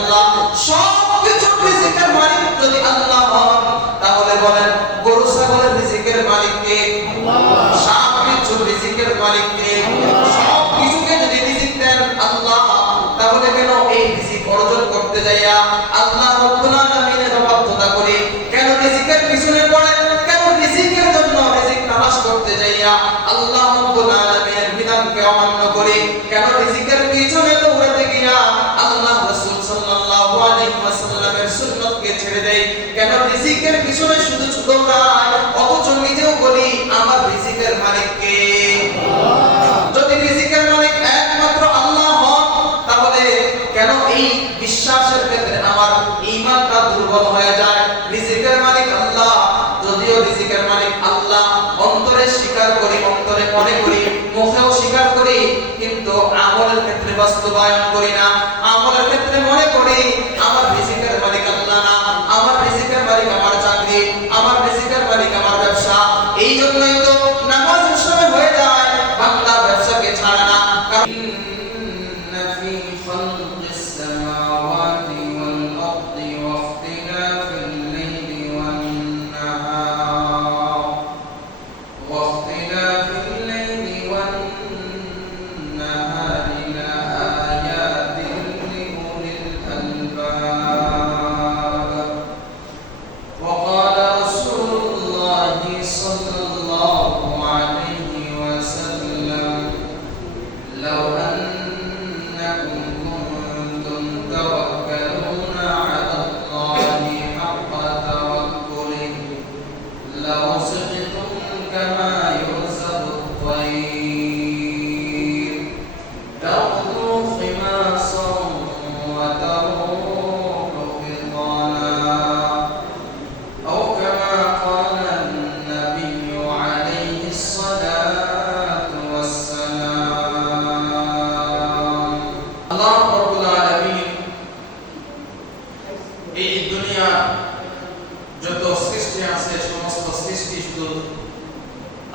আল্লাহ। সবকিছুর রিজিকের মালিক যদি আল্লাহ হন, তাহলে বলেন গরু ছাগলের রিজিকের মালিক কে? আল্লাহ। সবকিছুর রিজিকের মালিক কে? সবকিছুকে যদি রিজিক দেন আল্লাহ, তাহলে কেন এই রিজিক অর্জন করতে যাইয়া আল্লাহ রাব্বুল আলামিনের অবাধ্যতা করি? কেন রিজিকের পিছনে পড়ে? কেন রিজিকের জন্য রিজিক তালাশ করতে যাইয়া আল্লাহ রাব্বুল আলামিনের বিধানকে অমান্য করি? কেন রিজিকের পিছনে দৌড়াতে গিয়া আল্লাহ রাসূল সাল্লাল্লাহু আলাইহি ওয়াসাল্লামের সুন্নাতকে ছেড়ে দেই? কেন রিজিকের পিছনে শুধু দৌড়াই, অথচ নিজেও বলি আমার রিজিকের মালিক কে? আল্লাহ। যদি রিজিকের মালিক একমাত্র আল্লাহ হন, তাহলে কেন এই বিশ্বাসের ক্ষেত্রে আমার ঈমানটা দুর্বল হয়ে যায়? রিজিকের মালিক আল্লাহ, যদিও রিজিকের মালিক আল্লাহ অন্তরে স্বীকার করি, অন্তরে মনে করি, মুখেও স্বীকার করি, কিন্তু আমলের ক্ষেত্রে বাস্তবায়ন করি না। আমলের ক্ষেত্রে মনে করি আমার রিজিকের মালিক আল্লাহ না, আমার রিজিকের মালিক আমার চাকরি, আমার রিজিকের মালিক আমার ব্যবসা। এই জন্যই তো নামাজের সময় হয়ে যায় বান্দা ব্যবসাকে ছাড়ে না। ইন্না ফি খালকিস সামাওয়াতি ওয়াল আরদি ওয়াখতিলাফিল লাইলি ওয়ান নাহার ওয়াখতিলাফিল লাইলি ওয়ান নাহারি লাআয়াতিন লিউলিল আলবাব। وقال رسول الله صلى الله عليه وسلم لو أنكم كنتم توكلون على الله حق توكله لرزقتم كما يرزق الطير تغدو خماصا وتروح بطانا أو كما قال النبي عليه الصلاة والسلام। الله رب العالمين এই দুনিয়া যত সৃষ্টি আছে সমস্ত সৃষ্টি শুধু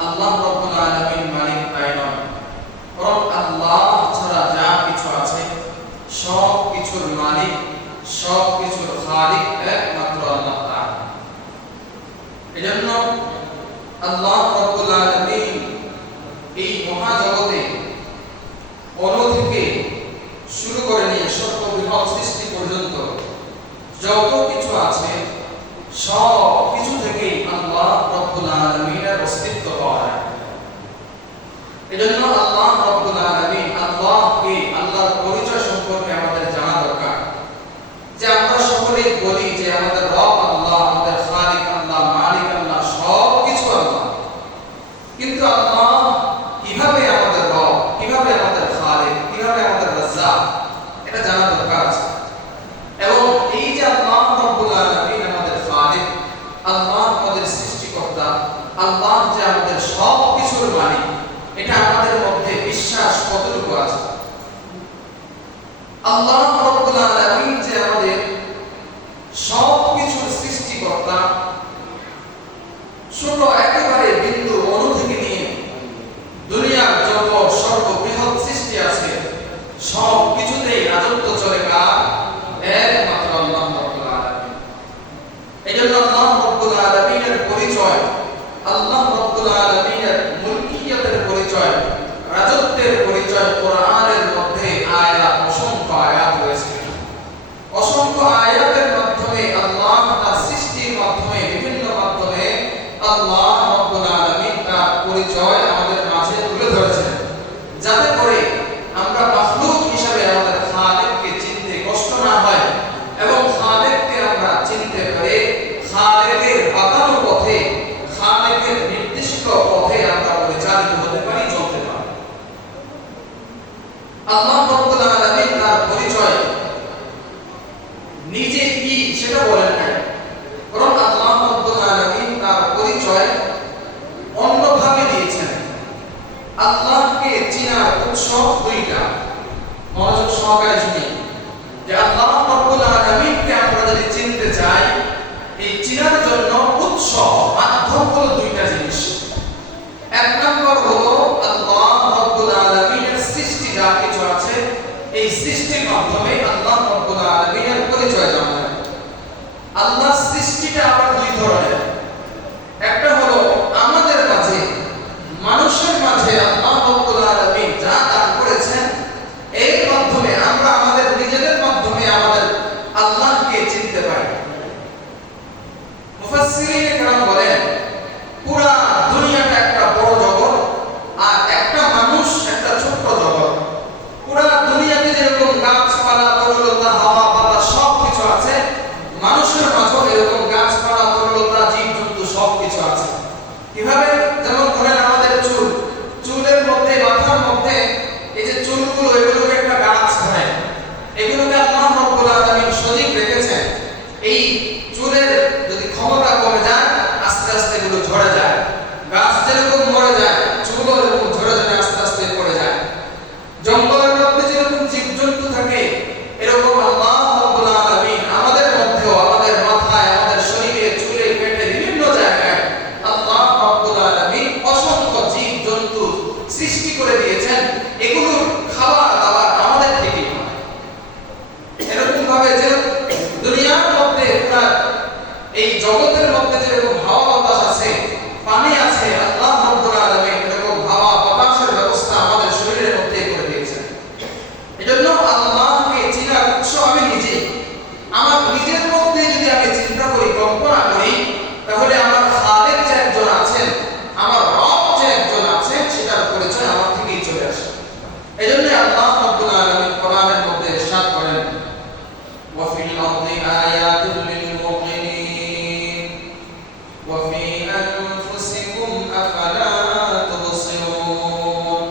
আল্লাহ রব্বুল আলামিন মালিক তাই নয়, বরং আল্লাহ ছাড়া যা কিছু আছে সব কিছুর মালিক, সব কিছুর খালিক একমাত্র আল্লাহ তাআলা। এজন্য আল্লাহ রাব্বুল আলামিন এই মহাজগতে অণু থেকে শুরু করে নিয়ে সর্ববৃহৎ সৃষ্টি পর্যন্ত যত কিছু আছে সব কিছু থেকে আল্লাহ রাব্বুল আলামিনের অস্তিত্ব পাওয়া যায়। এজন্য আল্লাহ রাব্বুল আলামিন আল্লাহকে, আল্লাহর পরিচয় সম্পর্কে আমাদের জানা দরকার। যে আমরা সকলেই বলি যে আমাদের রব আল্লাহ, আমাদের খালিক আল্লাহ, মালিক আল্লাহ, সব কিছু আল্লাহ, কিন্তু আল্লাহ কিভাবে আমাদের রব, কিভাবে আমাদের খালিক, কিভাবে আমাদের রাজ্জাক, এটা জানা দরকার আছে। এবং এই যে আল্লাহ রাব্বুল আলামিন আমাদের খালিক, আল্লাহ আমাদের সৃষ্টিকর্তা, আল্লাহ যে আমাদের সব কিছুর মালিক, এটা আমাদের মধ্যে বিশ্বাস কতটুকু আছে? আল্লাহ রাব্বুল আলামিন যে আমাদের সব কিছুর সৃষ্টিকর্তা, ছোট একেবারে বিন্দু অণু থেকে নিয়ে দুনিয়ার যত সর্ববৃহৎ সৃষ্টি আছে সব কিছুতেই রাজত্ব চলে কার? একমাত্র আল্লাহ রাব্বুল আলামিন। এজন্য আল্লাহ রাব্বুল আলামিনের পরিচয়, আল্লাহ রাব্বুল আলামিনের মুলকিয়াতের পরিচয়, রাজত্বের পরিচয় কোরআনের মধ্যে আয়াত, অসংখ্য আয়াত রয়েছে। অসংখ্য আয়াতের মাধ্যমে আল্লাহ তার সৃষ্টির মাধ্যমে, বিভিন্ন মাধ্যমে আল্লাহ রাব্বুল আলামিন তার পরিচয় আমাদের মাঝে তুলে ধরেছেন, যাতে করে আমরা মাখলুক হিসেবে আমাদের খালিককে চিনতে কষ্ট না হয় এবং খালিককে আমরা চিনতে পারি খালিকের বাতানো পথে, খালিকের নির্দিষ্ট পথে আমরা পরিচালিত হতে পারি, চলতে পারি। আল্লাহ রাব্বুল আলামিন তার পরিচয় নিজে কি সেটা বলেন নাই, বরং আল্লাহ রাব্বুল আলামিন তার পরিচয় অন্যভাবে দিয়েছেন। আল্লাহকে চেনার উৎস দুইটা, মনোযোগ সহকারে শুনি। যে আল্লাহ রাব্বুল আলামিনকে আমরা যদি চিনতে চাই, এই চেনার জন্য উৎস, মাধ্যম হলো দুইটা জিনিস। এক নম্বর হলো আল্লাহ রাব্বুল আলামিনের সৃষ্টি যা কিছু আছে, এই সৃষ্টির মাধ্যমে আল্লাহ রাব্বুল আলামিনের পারি। মুফাসসিরিন কেরাম বলেন পুরা দুনিয়াটা একটা বড় জগৎ আর একটা মানুষ একটা ছোট্ট জগৎ। পুরা দুনিয়াতে যেরকম গাছপালা তরুলতা হাওয়া বাতাস সবকিছু আছে, মানুষের মাঝে এরকম গাছপালা তরুলতা জীবজন্তু সবকিছু আছে। কিভাবে? যেমন ধরেন আমাদের চুলের মধ্যে মাথার মধ্যে এই যে চুলগুলো এগুলোকে একটা গাছ ধরে, এগুলোকে আল্লাহ রাব্বুল আলামিন সজীব রেখেছেন। এই চুলের যদি ক্ষমতা কমে যায় আস্তে আস্তে এগুলো ঝরে যায়, গাছ যেরকম মরে যায় চুলও এরকম ঝরে ঝরে আস্তে আস্তে পড়ে যায়। জঙ্গলের মধ্যে যেরকম জীবজন্তু থাকে এরকম আল্লাহ রাব্বুল আলামিন আমাদের মধ্যেও আমাদের মাথায় আমাদের শরীরে চুলে পেটে বিভিন্ন জায়গায় আল্লাহ রাব্বুল আলামিন অসংখ্য জীবজন্তু সৃষ্টি করে দিয়েছেন। এগুলোর খাবার দাবার আমাদের থেকে এরকম ভাবে যে দুনিয়ার মধ্যে এই জগতের মধ্যে যেরকম হাওয়া বাতাস আছে পানি আছে, আল্লাহ রাব্বুল আলামিন এরকম হাওয়া বাতাসের ব্যবস্থা আমাদের শরীরের মধ্যে করে দিয়েছেন। এজন্য আল্লাহকে চিনার উৎস আমি নিজে, আমার নিজের মধ্যে যদি আমি চিন্তা করি কল্পনা করি তাহলে আমার খালেক যে একজন আছেন, আমার রব যে একজন আছেন সেটার পরিচয় আমার থেকেই চলে আসে। এজন্য আল্লাহ রাব্বুল আলামিন কোরআনের মধ্যে ইরশাদ করেন ওয়া ফিল আরদি আয়াতুল লিল মুকিনিন ওয়া ফি আনফুসিকুম আফালা তুবসিরুন।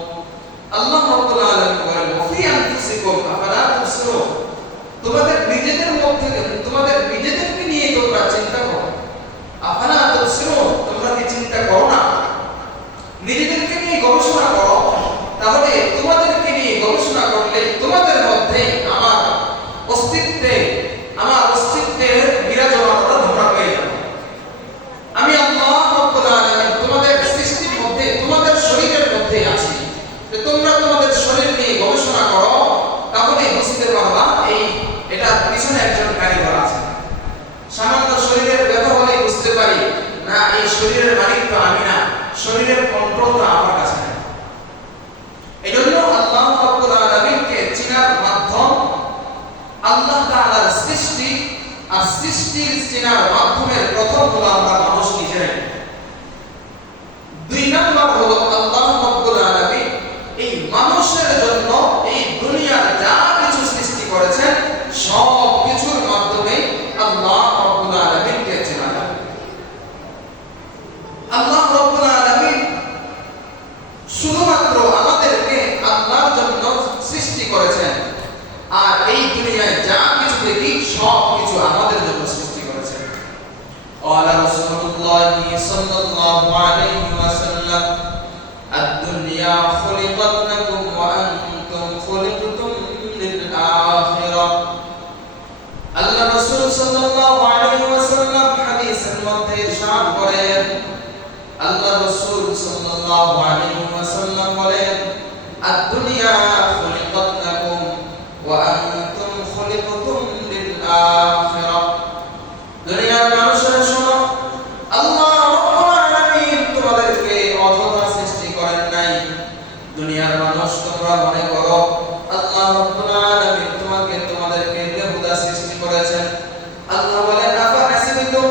আল্লাহ রাব্বুল আলামিন বলেন ওয়া ফি আনফুসিকুম আফালা তুবসিরুন, তোমাদের নিজেদের মধ্যে তোমাদের নিজেদেরকে নিয়ে তোমরা চিন্তা করো। আফালা তুবসিরুন, তোমরা কি চিন্তা করো না? নিজেদেরকে নিয়ে গবেষণা করো, তাহলে তোমাদেরকে নিয়ে গবেষণা করলে তোমাদের মধ্যে আমার অস্তিত্বের বিরাজমানতা ধরা পেয়ে যাবে। আমি আল্লাহ রাব্বুল আলামিন তোমাদের সৃষ্টির মধ্যে তোমাদের শরীরের মধ্যে আছি। তোমরা তোমাদের শরীর নিয়ে গবেষণা করো, তাহলে বুঝতে পারবা এটার পিছনে একজন কারিগর আছে। সামান্য শরীরের ব্যথা হলেই বুঝতে পারি না এই শরীরের মালিক তো আমি না, শরীরের কন্ট্রোলটা আমার কাছে নেই। এজন্য আল্লাহ রাব্বুল আলামিনকে চিনার মাধ্যম আল্লাহ তাআলার সৃষ্টি, আর সৃষ্টির চিনার মাধ্যমের প্রথম হলো আমরা মানুষ নিজেরাই। দুই নাম্বার হলো আল্লাহ রাব্বুল আলামিন এই মানুষের জন্য এই দুনিয়ার যা কিছু সৃষ্টি করেছেন সব কিছুর মাধ্যমে আল্লাহ রাব্বুল আলামিনকে চেনা যায়। আল্লাহ রাব্বুল আলামিন শুধুমাত্র আমাদেরকে আল্লাহর জন্য সৃষ্টি করেছেন, আর এই দুনিয়ায় যা কিছু দেখি সব কিছু আমাদের জন্য সৃষ্টি করেছেন। قال رسول الله صلى الله عليه وسلم الدنيا خلقت لكم وأنتم خلقتم للآخرة। আল্লাহ রাসূল সাল্লাল্লাহু আলাইহি ওয়াসাল্লাম হাদিসের মধ্যে ইরশাদ করেন, আল্লাহ রাসূল সাল্লাল্লাহু আলাইহি ওয়াসাল্লাম বলেন আদ-দুনিয়া খুলিকাত লাকুম ওয়া আনতুম খুলিকতুম লিল আখিরাহ। দুনিয়ার মানুষেরা শোনো, আল্লাহ রাব্বুল আলামিন তোমাদেরকে অযথা সৃষ্টি করেন নাই। দুনিয়ার মানুষ তোমরা মনে করো আল্লাহ রাব্বুল আলামিন তোমাদেরকে বেহুদা সৃষ্টি করেছেন। আল্লাহ বলেন আফা হাসিবতুম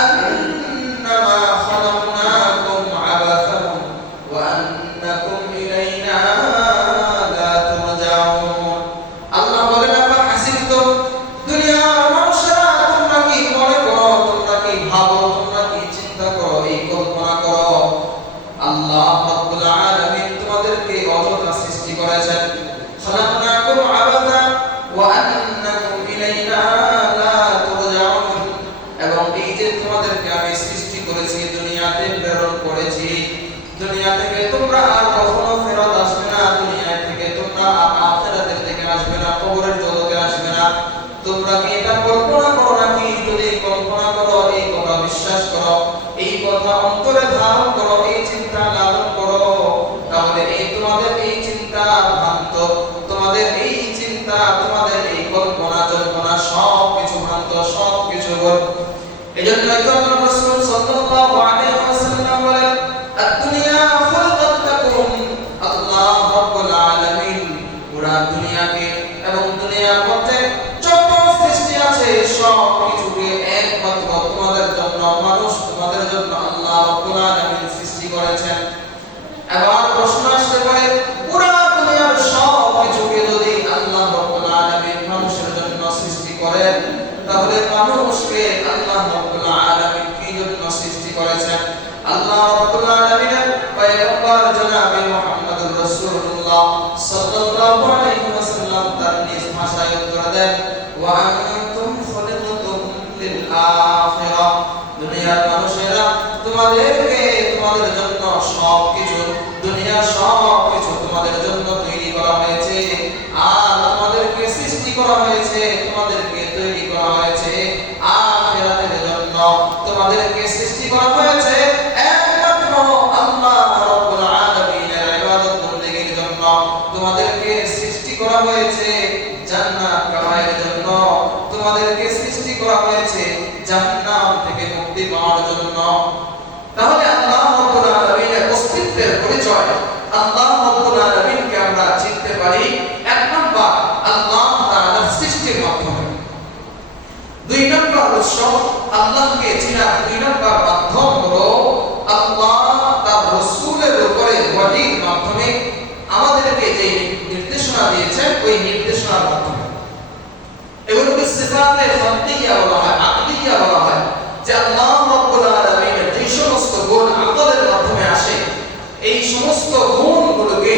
আন্নামা খালাকনাকুম আবাসান ওয়া আন্নাকুম ইলাইনা লা তুরজাউন। আল্লাহ বলেন আফা হাসিবতুম, দুনিয়ার মানুষেরা তোমরা কি মনে করো, তোমরা কি ভাবো, তোমরা কি চিন্তা করো, এই কল্পনা করো আল্লাহ রাব্বুল আলামিন তোমাদেরকে অযথা সৃষ্টি করেছেন। খালাকনাকুম আবাসান ওয়া আন্নাকুম ইলাইনা লা তুরজাউন, এবং এই যে তোমাদেরকে আমি সৃষ্টি করেছি, দুনিয়াতে প্রেরণ করেছি, দুনিয়া থেকে তোমরা আর কখনো ফেরত আসবে না, দুনিয়া থেকে তোমরা আখিরাতের দিকে আসবে না, কবরের জগতে আসবে না। তোমরা কি এটা কল্পনা করো নাকি? যদি কল্পনা করো, এই কথা বিশ্বাস করো, এই কথা অন্তরে ধারণ করো, এই চিন্তা লালন করো, তাহলে এই তোমাদের এই চিন্তা ভ্রান্ত, তোমাদের এই চিন্তা, তোমাদের এই কল্পনা জল্পনা সব কিছু ভ্রান্ত, সব কিছু ভুল। এজন্য আল্লাহ রাসূল সাল্লাল্লাহু আলাইহি ওয়াসাল্লাম বলেন আদ-দুনিয়া খুলিকাত লাকুম। আল্লাহ রাব্বুল আলামিন পুরা দুনিয়াকে এবং দুনিয়ার মধ্যে যত সৃষ্টি আছে সব কিছু মানুষ তোমাদের জন্য আল্লাহ রাব্বুল আলামিন সৃষ্টি করেছেন। এবার প্রশ্ন আসতে পারে, পুরো দুনিয়ার সব কিছুকে যদি আল্লাহ রাব্বুল আলামিন মানুষের জন্য সৃষ্টি করেন, তাহলে মানুষকে আল্লাহ রাব্বুল আলামিন কি জন্য সৃষ্টি করেছেন? আল্লাহ রাব্বুল আলামিনের পয়গম্বর জনাবে মুহাম্মদুর রাসূলুল্লাহ সাল্লাল্লাহু আলাইহি ওয়াসাল্লাম তার নিজ ভাষায় উত্তর দেন, ওয়া আনতুম খুলিকতুম লিল আখিরাহ। দুনিয়ার মানুষেরা তোমাদের জন্য সবকিছু, দুনিয়ার সবকিছু তোমাদের জন্য তৈরি করা হয়েছে। আর তোমাদেরকে সৃষ্টি করা হয়েছে, তোমাদেরকে তৈরি করা হয়েছে আখিরাতের জন্য। তোমাদেরকে সৃষ্টি করা হয়েছে একমাত্র আল্লাহ রাব্বুল আলামিনের ইবাদত বন্দেগীর জন্য। তোমাদেরকে সৃষ্টি করা হয়েছে জান্নাত কামাইয়ের জন্য। তোমাদেরকে সৃষ্টি করা হয়েছে জাহান্নাম থেকে মুক্তি পাওয়ার জন্য। তাহলে আল্লাহ রাব্বুল আলামিনের অস্তিত্বের পরিচয়, আল্লাহ রাব্বুল আলামিনকে আমরা চিনতে পারি এক নাম্বার আল্লাহ তাআলার সৃষ্টির মাধ্যমে। দুই নাম্বার উৎস আল্লাহকে চেনার দুই নাম্বার মাধ্যম হলো আল্লাহ তার রাসূলের উপরে ওহীর মাধ্যমে আমাদেরকে যে নির্দেশনা দিয়েছেন ওই নির্দেশনার মাধ্যমে। এগুলোকে সিফাতে ফাতিহা বলা হয়, আকদিয়া বলা হয়, যে আল্লাহ রাব্বুল আলামিনের যে সমস্ত গুণ আকলের মাধ্যমে আসে, এই সমস্ত গুণগুলোকে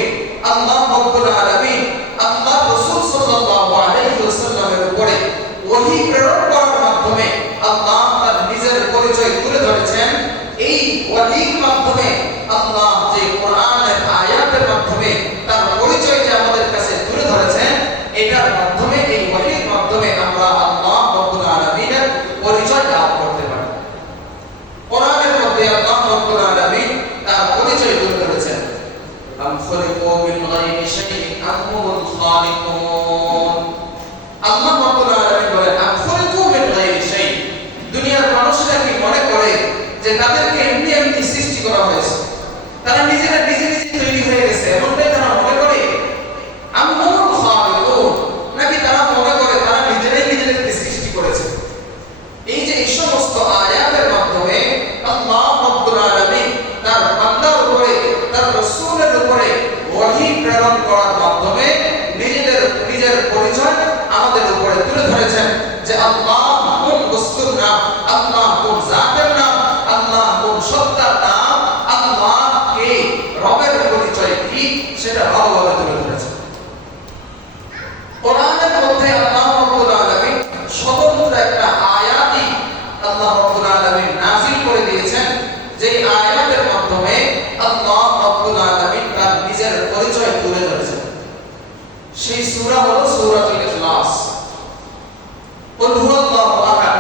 আল্লাহ রাব্বুল আলামিন আল্লাহ রাসূল সাল্লাল্লাহু আলাইহি ওয়াসাল্লামের উপরে ওহী প্রেরণ করার মাধ্যমে আল্লাহ তার নিজের পরিচয় তুলে ধরেছেন। এই ওহীর মাধ্যমে আল্লাহ যে কোরআনের আয়াতের মাধ্যমে তার পরিচয় যে আমাদের কাছে তুলে ধরেছেন, এটার মাধ্যমে, এই ওহীর মাধ্যমে আমরা আল্লাহ রাব্বুল আলামিনের পরিচয় লাভ করতে পারি। কোরআনের মধ্যে আল্লাহ রাব্বুল আলামিন তার পরিচয় তুলে ধরেছেন, আম খালিকু মিন গায়রি শাইইন আম হুমুল খালিকুন। আল্লাহ রাব্বুল আলামিন বলেন, আম খালিকু মিন গায়রি শাইইন। দুনিয়ার মানুষরা কি মনে করে যে তাদেরকে এমনি এমনি সৃষ্টি করা হয়েছে, তারা নিজেরা নিজে নিজে তৈরি হয়ে গেছে, এমনটাই তারা মনে করে? আম হুমুল খালিকুন, নাকি তারা মনে করে তারা নিজেরাই নিজেদেরকে সৃষ্টি করেছে? এই যে এই সমস্ত আয়াতের মাধ্যমে আল্লাহ রাব্বুল আলামিন তার বান্দার উপরে, তার রাসূলের উপরে ওহী প্রেরণ করার মাধ্যমে নিজের পরিচয় আমাদের উপরে তুলে ধরেছেন, যে আল্লাহ কোন বস্তুর নাম, আল্লাহ কোন জাতের নাম, আল্লাহ কোন সত্তার নাম, আল্লাহ কে, রবের পরিচয় কি, সেটা ভালোভাবে তুলে ধরেছেন। কোরআনের মধ্যে আল্লাহ রাব্বুল আলামিন স্বতন্ত্র একটা আয়াতই আল্লাহ রাব্বুল আলামিন নাযিল করে দিয়েছেন, যে আয়াতের মাধ্যমে আল্লাহ রাব্বুল আলামিন তার নিজের পরিচয় তুলে ধরেছেন। সেই সূরা হলো সূরাতুল ইখলাস। কুল হুয়াল্লাহু আহাদ।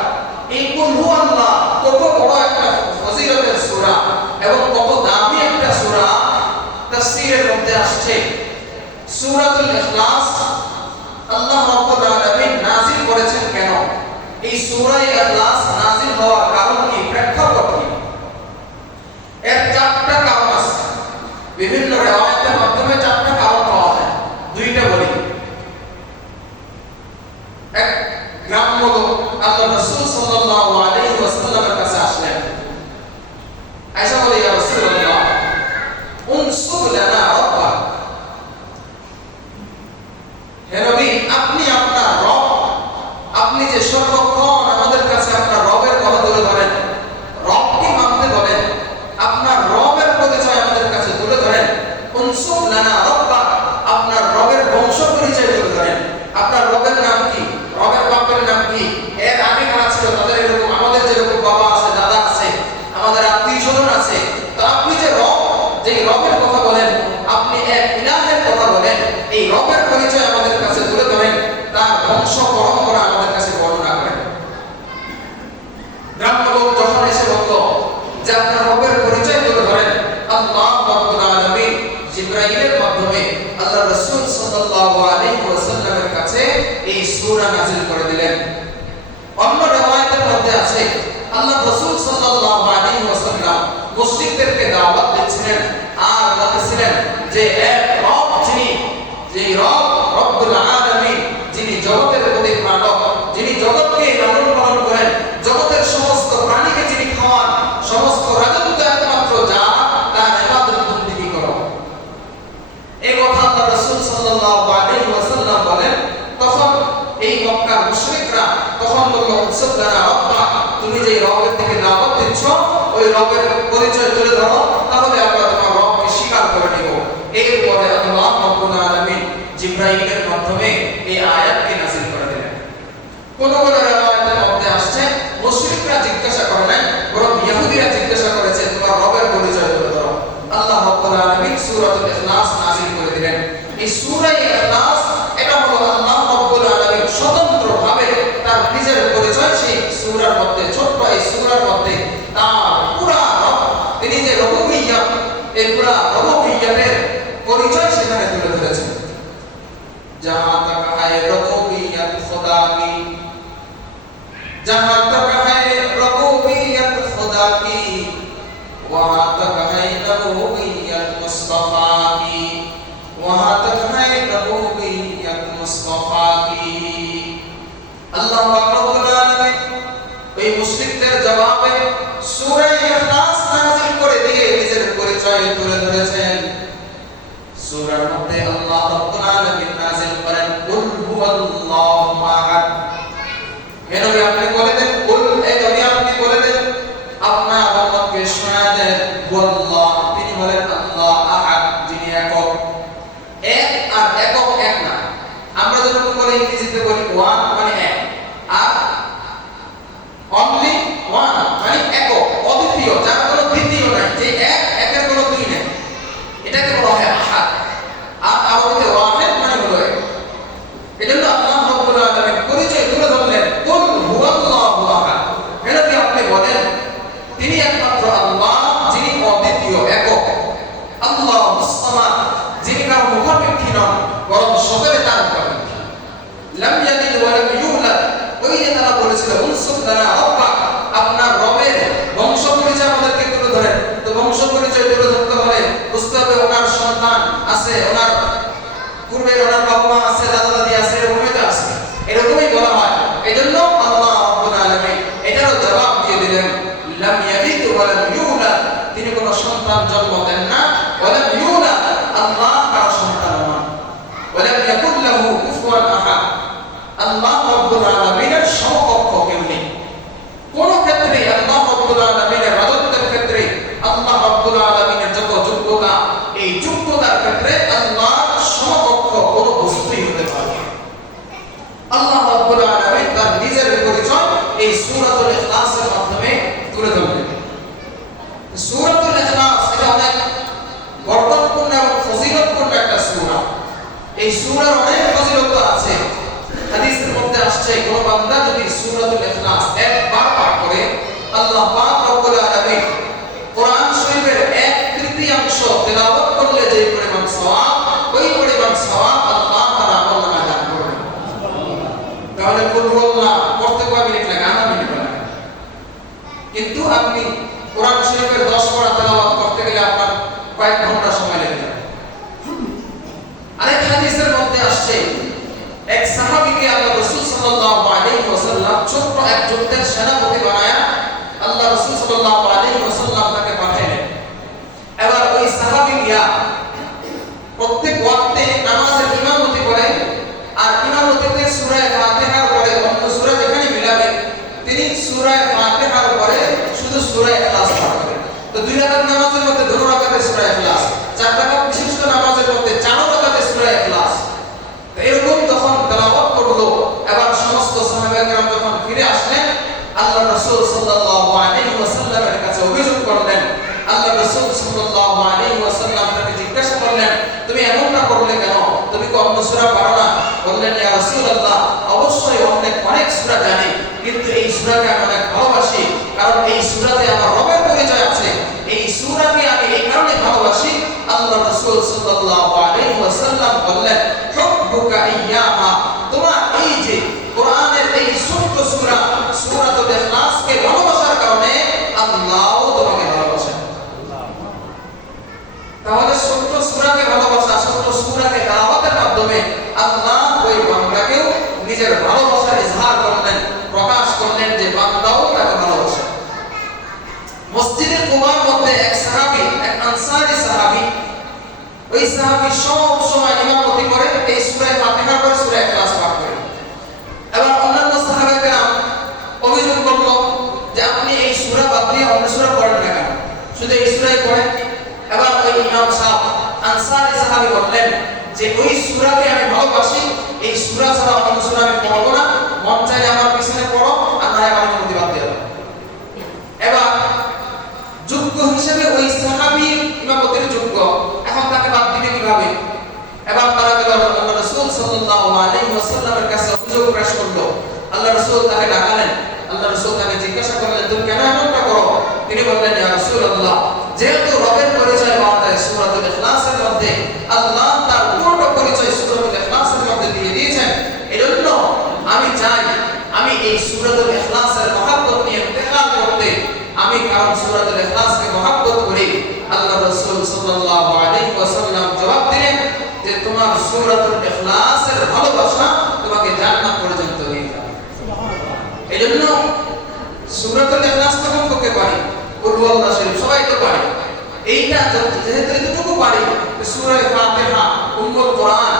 এই কুল হুয়াল্লাহ কত বড় একটা ফজিলতের সূরা এবং কত দামি একটা সূরা, তাফসীরের মধ্যে আসছে। সূরাতুল ইখলাস আল্লাহ রাব্বুল আলামিন নাযিল করেছেন কেন? এই সূরা ইখলাস নাযিল হওয়ার কারণ কি, প্রেক্ষাপট কি? এর চারটা কারণ আছে। বিভিন্ন রিওয়ায়াতের মাধ্যমে চারটা কারণ পাওয়া যায়। দুইটা বলি। এক, গ্রাম্য লোক আল্লাহ রাসূল সাল্লাল্লাহু আলাইহি ওয়াসাল্লামের কাছে আসলেন। আয়েশা বলে, ইয়া রাসূলুল্লাহ, উনসুব লানা রাব্বাক। হে নবী, আপনি আপনার রব, আপনি যে সর্বক্ষণ আমাদের কাছে আপনার রবের কথা তুলে ধরেন, রবকে মানতে বলেন, আপনার রবের পরিচয় আমাদের কাছে তুলে ধরেন। উনসুব লানা রাব্বাক, আপনার রবের বংশ পরিচয় তুলে ধরেন। আপনার রবের নাম কি, রবের বাপের নাম কি, এর আগে কারা ছিল, তাদের এরকম আমাদের যেরকম বাবা আছে, দাদা আছে, আমাদের আত্মীয়স্বজন আছে। তো আপনি যে রব, যেই রবের কথা বলেন, আপনি এক ইলাহের কথা বলেন, এই রবের পরিচয় আমাদের কাছে তুলে ধরেন, তার বংশ পরম্পরা আমাদের কাছে বর্ণনা করেন। গ্রাম্য লোক যখন এসে বলল যে আপনার রবের পরিচয় তুলে ধরেন, আল্লাহ রাব্বুল আলামিন জিবরাইলের মাধ্যমে আল্লাহ রাসূল সাল্লাল্লাহু আলাইহি ওয়াসাল্লামের কাছে এই সূরা নাযিল করে দিলেন। অন্য রিওয়ায়াতের মধ্যে আছে আল্লাহ রাসূল সাল্লাল্লাহু আলাইহি ওয়াসাল্লাম মুশরিকদেরকে দাওয়াত দিচ্ছিলেন আর বলছিলেন যে এক রব, যিনি, যেই রব রব্বুল আলামিন, যিনি জগতের প্রতিপালক, যিনি জগৎকে লালন পালন করেন, জগতের সমস্ত প্রাণীকে যিনি খাওয়া তখন বলল উৎসব দ্বারা রব্বা, তুমি যে রবের থেকে দাওয়াত দিচ্ছ ওই রবের পরিচয় তুলে ধরো, তাহলে আমরা তোমার রবকে স্বীকার করে নিব। এরপরে আল্লাহ রাব্বুল আলামিন জিবরাইলের মাধ্যমে এই আয়াতকে নাযিল করে দিলেন। কোন কোন riwayতের মধ্যে আসছে মুশরিকরা জিজ্ঞাসা করে নাই, বরং ইহুদিরা জিজ্ঞাসা করেছে তোমার রবের পরিচয় তুলে ধরো। আল্লাহ রাব্বুল আলামিন সূরাতুল ইখলাস নাযিল করে দিলেন। এই সূরা ইখলাস এটা হলো আল্লাহ রাব্বুল আলামিন স্বতন্ত্রভাবে তার নিজের পরিচয় সেই সূরার মধ্যে, ছোট্ট এই সূরার মধ্যে তার পুরা রব, তিনি যে রুবুবিয়্যাত, এই পুরা রুবুবিয়্যাতের পরিচয় সেখানে তুলে ধরেছেন। जहां तक है रबूबियत खुदा की, जहां तक है रबूबियत खुदा की, वहां तक है रबूबियत मुस्तफा की, वहां तक है रबूबियत मुस्तफा की। अल्लाह रब्बुल आलमीन এই মুশরিকদের জবাবে সূরা ইখলাস নাযিল করে দিয়ে নিজের পরিচয় তুলে ধরেছেন। সূরার মধ্যে আল্লাহ রাব্বুল আলামিন নাযিল করেন কুল হুয়াল্লাহু আহাদ। হে নবী আপনি বলে দেন, কুল, এই নবী আপনি বলে দেন, আপনার উম্মতকে শোনায় দেন, হুয়াল্লাহ, তিনি হলেন আল্লাহ, আহাদ, যিনি একক। এক আর একক এক না। আমরা যখন বলি ইংরেজিতে বলি ওয়ান মানে এক, আর অনলি ওয়ান মানে একক, অদ্বিতীয়, যার কোনো দ্বিতীয় নাই, যে এক, একের কোনো দুই নাই, এটাকে বলা হয় আহাদ। আর আরবিতে ওয়াহিদ মানে হলো এক। এজন্য আল্লাহ রাব্বুল আলামিন পরিচয় তুলে ধরলেন, কুল হুয়াল্লাহু আহাদ। হে নবী আপনি বলেন তিনি একমাত্র আল্লাহ, যিনি অদ্বিতীয়, একক। আল্লাহুস সামাদ, যিনি কারো মুখাপেক্ষী নন, বরং সকলে তার মুখাপেক্ষী। লাম ইয়ালিদ ওয়া লাম ইউলাদ, ওই যে তারা বলেছিল উনসুব লানা রাব্বাক, আপনার রবের বংশ পরিচয় আমাদেরকে তুলে ধরেন। তো বংশ পরিচয় তুলে ধরতে হলে বুঝতে হবে ওনার সন্তান আছে, ওনার পূর্বের ওনার বাবা মা আছে, দাদা দাদি আছে, এরকমই তো আছে, এরকমই বলা হয়। এজন্য আল্লাহ রাব্বুল আলামিন এটারও জবাব দিয়ে দিলেন, লাম ইয়ালিদ ওয়া লাম ইউলাদ, তিনি কোনো সন্তান জন্ম দেন না, ওয়া লাম ইউলাদ, আল্লাহ কারো সন্তান নন, ওয়া লাম ইয়াকুল লাহু কুফুয়ান আহাদ, আল্লাহ রাব্বুল আলামিনের সমকক্ষ কেউ নেই। কোন ক্ষেত্রে আল্লাহ রাব্বুল আলামিনের রাজত্বের ক্ষেত্রে আল্লাহ রাব্বুল আলামিনের যত যোগ্যতা, এই যোগ্যতার ক্ষেত্রে আল্লাহর সমকক্ষ কোনো বস্তুই হতে পারে না। আল্লাহ রাব্বুল আলামিন তার নিজের পরিচয় এই সূরাতুল ইখলাসের মাধ্যমে তুলে ধরলেন। সূরাতুল ইখলাস এটা অনেক বরকতপূর্ণ এবং ফজিলতপূর্ণ একটা সূরা। এই সূরার অনেক ফজিলত আছে। হাদিসের মধ্যে আসছে কোন বান্দা যদি সূরাতুল ইখলাস একবার পাঠ করে, আল্লাহ পাক রব্বুল আলামিন কোরআন শরীফের 1/3 তেলাওয়াত করলে যে পরিমাণ সওয়াব, ওই পরিমাণ সওয়াব আল্লাহ তার আমলনামায় দান করবেন। তাহলে কুল হুয়াল্লাহ পড়তে কয় মিনিট লাগে? আধা মিনিট লাগে। কিন্তু আপনি কোরআন শরীফের 10 পারা তেলাওয়াত করতে গেলে আপনার কয়েক ঘন্টা সময় লেগে যাবে। আরেক হাদিসের মধ্যে আসছে এক সাহাবীকে আল্লাহ রাসূল সাল্লাল্লাহু আলাইহি ওয়াসাল্লাম ছোট্ট এক যুদ্ধের সেনাপতি বানায়া আল্লাহ রাসূল সাল্লাল্লাহু আলাইহি ওয়াসাল্লাম তাকে পাঠাইলেন। এবার ওই সাহাবী গিয়া প্রত্যেক ওয়াক্তে নামাজের ইমামতি করে, আর ইমামতিতে সূরা ফাতিহার পরে অন্য সূরা যেখানে মিলাবে তিনি সূরা ফাতিহার পরে শুধু সূরা ইখলাস পাঠ করেন। তো 2 রাকাত নামাজের মধ্যে 2 রাকাতে সূরা ইখলাস, 4 রাকাত বিশিষ্ট নামাজের মধ্যে 4 রাকাতে সূরা ইখলাস। তো এরকম যখন তেলাওয়াত করলো, এবার সমস্ত সাহাবায়ে কেরাম যখন ফিরে আসলেন, আল্লাহ রাসূল সাল্লাল্লাহু আলাইহি ওয়াসাল্লামের কাছে অভিযোগ করলেন। আল্লাহ রাসূল সাল্লাল্লাহু আলাইহি ওয়াসাল্লাম তাকে জিজ্ঞাসা করলেন, তুমি এমনটা করলে কেন? তুমি কি অন্য সূরা পারো না? বললেন, ইয়া রাসূলুল্লাহ, অবশ্যই অনেক সূরা জানি, কিন্তু এই সূরাকে আমি অনেক ভালোবাসি, কারণ এই সূরাতে আমার রবের পরিচয় আছে। এই সূরাকে আমি এই কারণে ভালোবাসি। আল্লাহ রাসূল সাল্লাল্লাহু আলাইহি ওয়াসাল্লাম বললেন, হুব্বুকা ইয়্যাহা, তোমার এই যে কোরআনের এই ছোট্ট সূরা সূরাতুল ইখলাসকে ভালোবাসার কারণে আল্লাহও তোমাকে ভালোবাসেন। তাহলে ছোট্ট সূরাকে ভালোবাসা, ছোট্ট সূরাকে তেলাওয়াতের মাধ্যমে আল্লাহ ওই বান্দাকেও নিজের ভালোবাসার ইজহার করলেন, প্রকাশ করলেন যে বান্দাও তাকে ভালোবাসে। মসজিদে কুবার মধ্যে এক সাহাবী, এক আনসারী সাহাবী, ওই সাহাবী সব সময় ইমামতি করে এই সূরা ফাতিহার পরে সূরা ইখলাস পাঠ করে। এবার অন্যান্য সাহাবায়ে কেরাম শুধু এই সূরাই পড়েন। এবার ওই ইমাম সাহেব আনসারী সাহাবী বললেন যে ওই সূরাকে আমি ভালোবাসি, এই সূরা ছাড়া অন্য সূরা আমি পড়ব না, মন চাইলে আমার পিছনে পড়ো, আল্লাহ আমার প্রতিবাদ দেবে। এবার যোগ্য হিসেবে ওই সাহাবী ইমামতির যোগ্য, এখন তাকে বাদ দিবে কিভাবে? এবার তারা গেল আল্লাহ রাসূল সাল্লাল্লাহু আলাইহি ওয়াসাল্লামের কাছে অভিযোগ পেশ করলো। আল্লাহ রাসূল তাকে ডাকালেন। আল্লাহ রাসূল তাকে জিজ্ঞাসা করলেন, তুমি কেন এমনটা করো? তিনি বললেন, ইয়া রাসূলুল্লাহ, যেহেতু রবের পরিচয় পাওয়া যায় সূরাতুল ইখলাসের মধ্যে, আল্লাহ তার পূর্ণ পরিচয় সূরাতুল ইখলাসের মধ্যে দিয়ে দিয়েছেন, এজন্য আমি চাই আমি এই সূরাতুল ইখলাসের মহব্বত নিয়ে ইন্তেকাল করতে। আমি কারণ সূরাতুল ইখলাসকে মহব্বত করি। আল্লাহ রাসূল সাল্লাল্লাহু আলাইহি ওয়াসাল্লাম জবাব দিলেন যে তোমার সূরাতুল ইখলাসের ভালোবাসা তোমাকে জান্নাত পর্যন্ত নিয়ে যাবে। এজন্য সূরাতুল ইখলাস তো কমপক্ষে পারি, কুল হুয়াল্লাহ শরীফ সবাই তো পারে। এইটা যেহেতু এতটুকু পারি, সূরা ফাতিহা, উম্মুল কোরআন,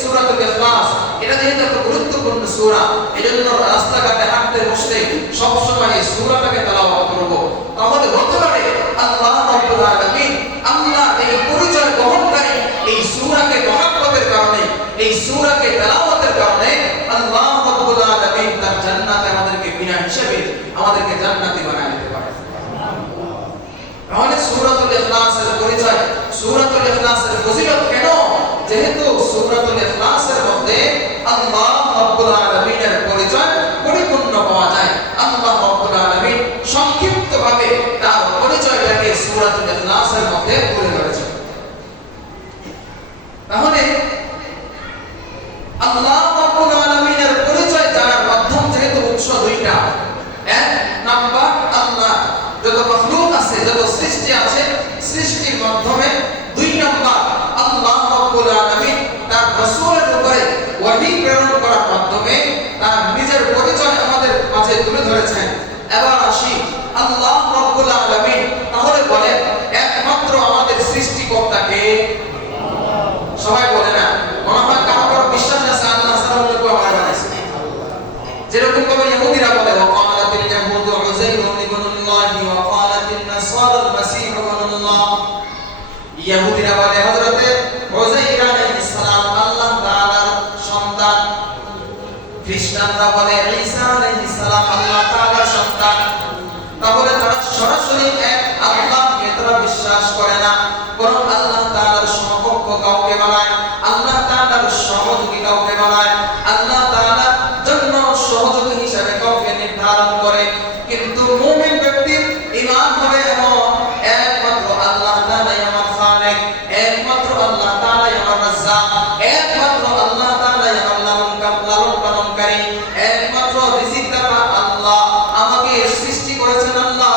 সূরাতুল ইখলাস, এটা যেহেতু একটা গুরুত্বপূর্ণ সূরা, এজন্য রাস্তাঘাটে হাঁটতে বসতে সব সময় এই সূরাটাকে তেলাওয়াত করব। তাহলে হতে পারে আল্লাহ রাব্বুল আলামিন, আল্লাহ এই পরিচয় বহনকারী এই সূরাকে মহব্বতের কারণে, এই সূরাকে তেলাওয়াতের কারণে আল্লাহ রাব্বুল আলামিন তার জান্নাতে আমাদেরকে বিনা হিসাবে আমাদেরকে জান্নাতি বানায় দিতে পারে। তাহলে সূরাতুল ইখলাসের পরিচয়, সূরাতুল ইখলাসের ফজিলত কেন? যেহেতু সূরাতুল ইখলাসের মধ্যে আল্লাহ রাব্বুল আলামিনের পরিচয় পরিপূর্ণ পাওয়া যায়। আল্লাহ রাব্বুল আলামিন সংক্ষিপ্তভাবে তার পরিচয়টাকে সূরাতুল ইখলাসের মধ্যে তুলে ধরেছেন। তাহলে আল্লাহ রাব্বুল আলামিনের পরিচয় জানার মাধ্যম যেহেতু উৎস দুইটা, এক নাম্বার আল্লাহ যত মাখলুক আছে, যত সৃষ্টি আছে, সৃষ্টির মাধ্যমে, দুই নাম্বার আল্লাহ রাব্বুল আলামিন তার রাসূলের উপরে ওহী প্রেরণ করার মাধ্যমে তার নিজের পরিচয় আমাদের মাঝে তুলে ধরেছেন। এবার আসি আল্লাহ রাব্বুল আলামিন, তাহলে বলেন একমাত্র আমাদের সৃষ্টিকর্তাকে সবাই বলে না, মনে হয় কারো কারো বিশ্বাস আছে আল্লাহ ছাড়া অন্য কেউ আমার বানাইছে। যেরকম ভাবে ইহুদিরা বলে ওয়াকালাতিল ইয়াহুদু উযাইরুন ইবনুল্লাহি ওয়া ক্বালাতিন নাসারা আল মাসীহু ইবনুল্লাহ, ইহুদিরা বলে হযরতে উযাইর আলাইহিস সালাম আল্লাহ তাআলার সন্তান, খ্রিস্টানরা বলে ঈসা আলাইহিস সালাম আল্লাহ তাআলার সন্তান। তাহলে তারা সরাসরি এক আল্লাহকে তারা বিশ্বাস করে না, বরং আল্লাহ তাআলার সমকক্ষ কাউকে বানায়, আল্লাহ তাআলার সহযোগী কাউকে বানায়, আল্লাহ তাআলার জন্য সহযোগী হিসেবে কাউকে নির্ধারণ করে। কিন্তু মুমিন ব্যক্তির ঈমান হবে এমন, একমাত্র আল্লাহ তাআলাই আমার খালিক, একমাত্র আল্লাহ তাআলাই আমার রাজ্জাক, একমাত্র আল্লাহ তাআলাই আমার লালন পালনকারী, একমাত্র রিজিক দাতা আল্লাহ। আমাকে সৃষ্টি করেছেন আল্লাহ,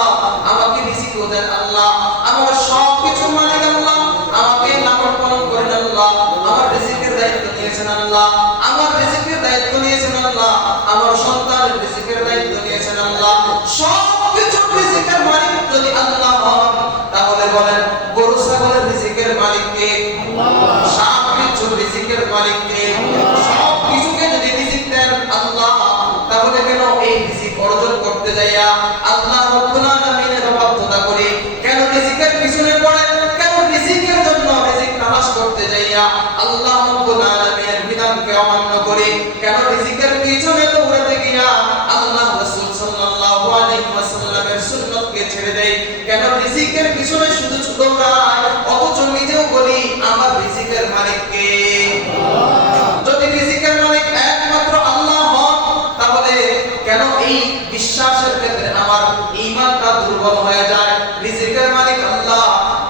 আমাকে রিজিক দেন আল্লাহ, আমার সবকিছু মালিক আল্লাহ, আমাকে লালন পালন করেন আল্লাহ, আমার রিজিকের দায়িত্ব নিয়েছেন আল্লাহ, আমার রিজিকের দায়িত্ব নিয়েছেন আল্লাহ, আমার সন্তানের রিজিকের দায়িত্ব নিয়েছেন আল্লাহ। সবকিছু রিজিকের মালিক যদি আল্লাহ হন, তাহলে বলেন গরু ছাগলের রিজিকের মালিক কে? আল্লাহ। সাপ বিচ্ছুর রিজিকের মালিক কে? আল্লাহ। সবকিছুকে যদি রিজিক দেন আল্লাহ, তাহলে কেন এই রিজিক অর্জন করতে যাইয়া আল্লাহ রাব্বুল আলামিনের অবাধ্যতা করি? কেন রিজিকের পিছনে পড়ে? কেন রিজিকের জন্য রিজিক তালাশ করতে যাইয়া আল্লাহ রাব্বুল আলামিনের বিধানকে অমান্য করি? কেন রিজিকের পিছনে দৌড়াতে গিয়া আল্লাহ রাসূল সাল্লাল্লাহু আলাইহি ওয়াসাল্লামের সুন্নাতকে ছেড়ে দেই? কেন রিজিকের পিছনে শুধু দৌড়াই, অথচ নিজেও বলি আমার রিজিকের মালিক কে? আল্লাহ। যদি রিজিকের মালিক একমাত্র আল্লাহ হন, তাহলে কেন এই বিশ্বাসের ক্ষেত্রে আমার ঈমানটা দুর্বল হয়ে যায়? রিজিকের মালিক আল্লাহ,